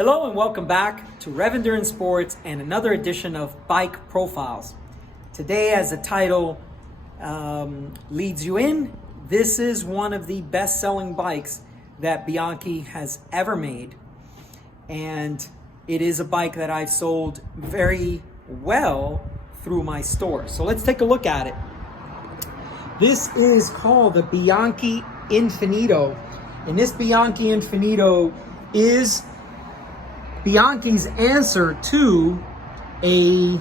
Hello and welcome back to Rev Endurance Sports and another edition of Bike Profiles. Today, as the title leads you in, this is one of the best-selling bikes that Bianchi has ever made. And it is a bike that I've sold very well through my store. So let's take a look at it. This is called the Bianchi Infinito. And this Bianchi Infinito is Bianchi's answer to an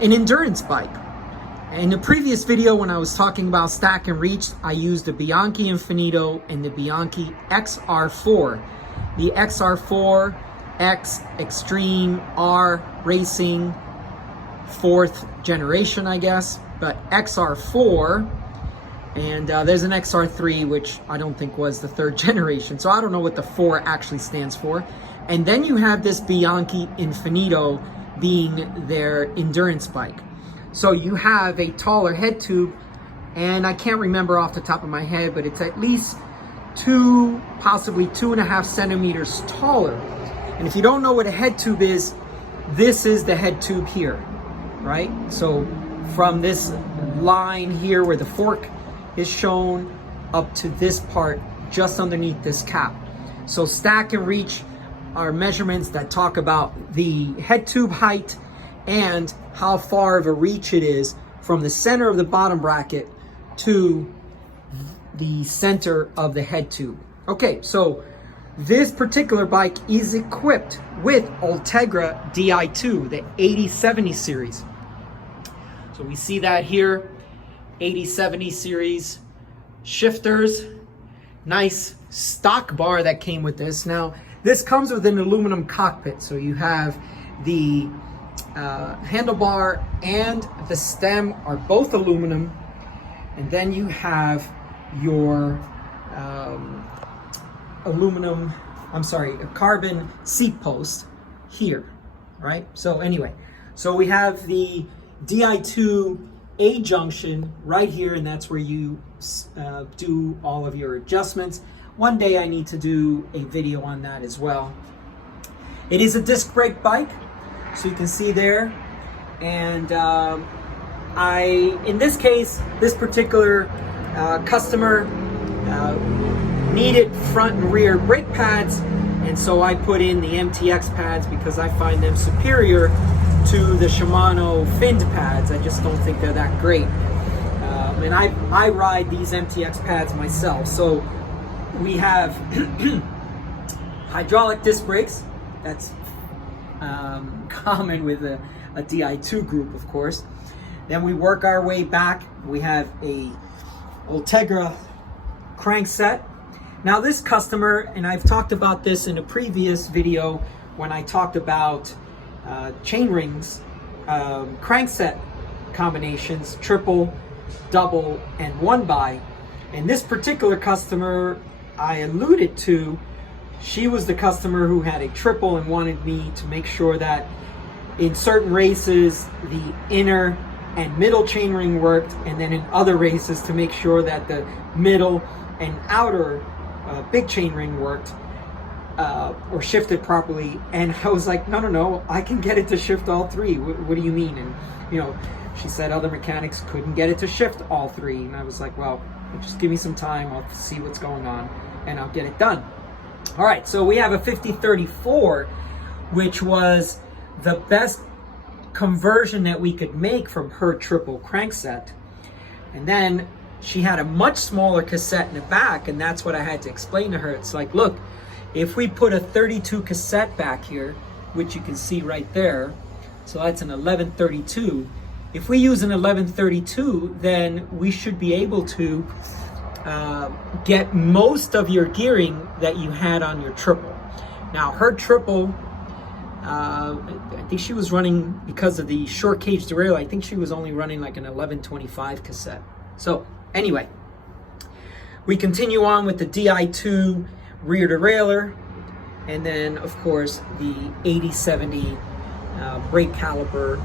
endurance bike. In the previous video, when I was talking about stack and reach, I used the Bianchi Infinito and the Bianchi XR4. The XR4 X Extreme R Racing, fourth generation, I guess, but XR4, and there's an XR3, which I don't think was the third generation, so I don't know what the 4 actually stands for. And then you have this Bianchi Infinito being their endurance bike. So you have a taller head tube, and I can't remember off the top of my head, but it's at least 2, possibly 2.5 centimeters taller. And if you don't know what a head tube is, this is the head tube here, right? So from this line here where the fork is shown up to this part just underneath this cap. So stack and reach are measurements that talk about the head tube height and how far of a reach it is from the center of the bottom bracket to the center of the head tube. Okay, so this particular bike is equipped with Ultegra Di2, the 8070 series. So we see that here, 8070 series shifters, nice stock bar that came with this. Now, this comes with an aluminum cockpit, so you have the handlebar and the stem are both aluminum, and then you have your a carbon seat post here, right? So anyway, so we have the Di2 A junction right here, and that's where you do all of your adjustments. One day I need to do a video on that as well. It is a disc brake bike, so you can see there. And in this case, this particular customer needed front and rear brake pads, and so I put in the MTX pads because I find them superior to the Shimano finned pads. I just don't think they're that great. And I ride these MTX pads myself. So we have hydraulic disc brakes. That's common with a Di2 group, of course. Then we work our way back. We have a Ultegra crankset. Now this customer, and I've talked about this in a previous video when I talked about chain rings, crankset combinations, triple, double, and 1x. And this particular customer I alluded to, she was the customer who had a triple and wanted me to make sure that in certain races the inner and middle chainring worked, and then in other races to make sure that the middle and outer big chainring worked or shifted properly. And I was like, no, I can get it to shift all 3. What do you mean? And you know, she said other mechanics couldn't get it to shift all 3, and I was like, well, just give me some time, I'll see what's going on and I'll get it done. All right, so we have a 5034, which was the best conversion that we could make from her triple crankset. And then she had a much smaller cassette in the back, and that's what I had to explain to her. It's like, look, if we put a 32 cassette back here, which you can see right there, so that's an 1132. If we use an 1132, then we should be able to get most of your gearing that you had on your triple. Now her triple, I think she was running, because of the short cage derailleur, I think she was only running like an 1125 cassette. So anyway, we continue on with the Di2 rear derailleur, and then of course the 8070 brake caliper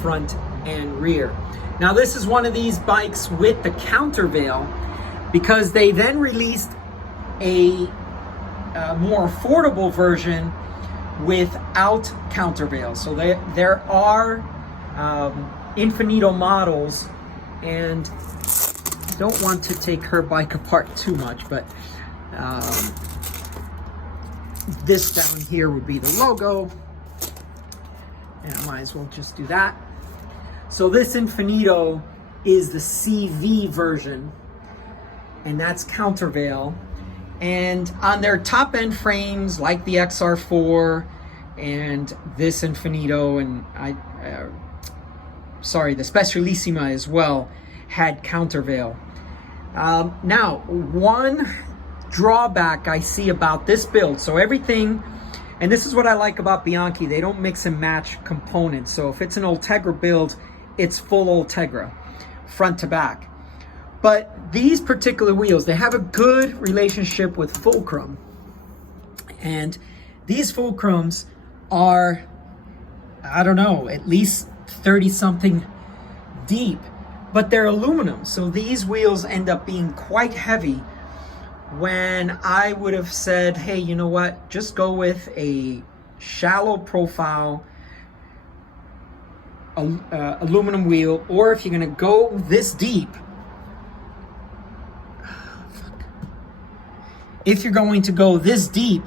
front and rear. Now this is one of these bikes with the countervail, because they then released a more affordable version without countervail. So there are Infinito models, and I don't want to take her bike apart too much, but this down here would be the logo, and I might as well just do that. So this Infinito is the CV version, and that's countervail. And on their top end frames, like the XR4 and this Infinito, and the Specialissima as well, had countervail. Now, one drawback I see about this build, so everything, and this is what I like about Bianchi, they don't mix and match components. So if it's an Ultegra build, it's full Ultegra, front to back. But these particular wheels, they have a good relationship with fulcrum. And these fulcrums are, I don't know, at least 30 something deep, but they're aluminum. So these wheels end up being quite heavy, when I would have said, hey, you know what, just go with a shallow profile aluminum wheel, or if you're gonna go this deep, if you're going to go this deep,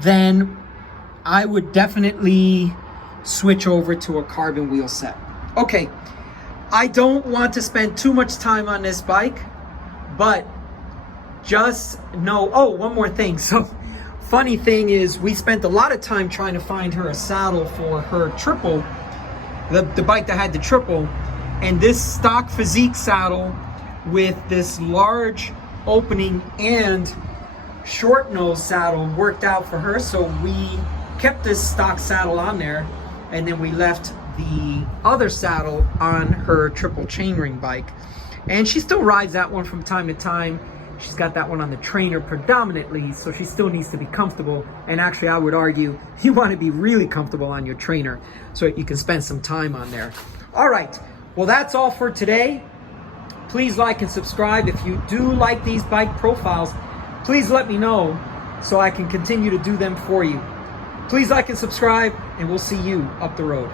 then I would definitely switch over to a carbon wheel set. Okay, I don't want to spend too much time on this bike, but just know, oh, one more thing. So funny thing is, we spent a lot of time trying to find her a saddle for her triple, the bike that had the triple, and this stock physique saddle with this large opening and short nose saddle worked out for her. So we kept this stock saddle on there, and then we left the other saddle on her triple chainring bike, and she still rides that one from time to time. She's got that one on the trainer predominantly, so she still needs to be comfortable. And actually, I would argue you want to be really comfortable on your trainer so that you can spend some time on there. All right, well, that's all for today. Please like and subscribe. If you do like these bike profiles, please let me know so I can continue to do them for you. Please like and subscribe, and we'll see you up the road.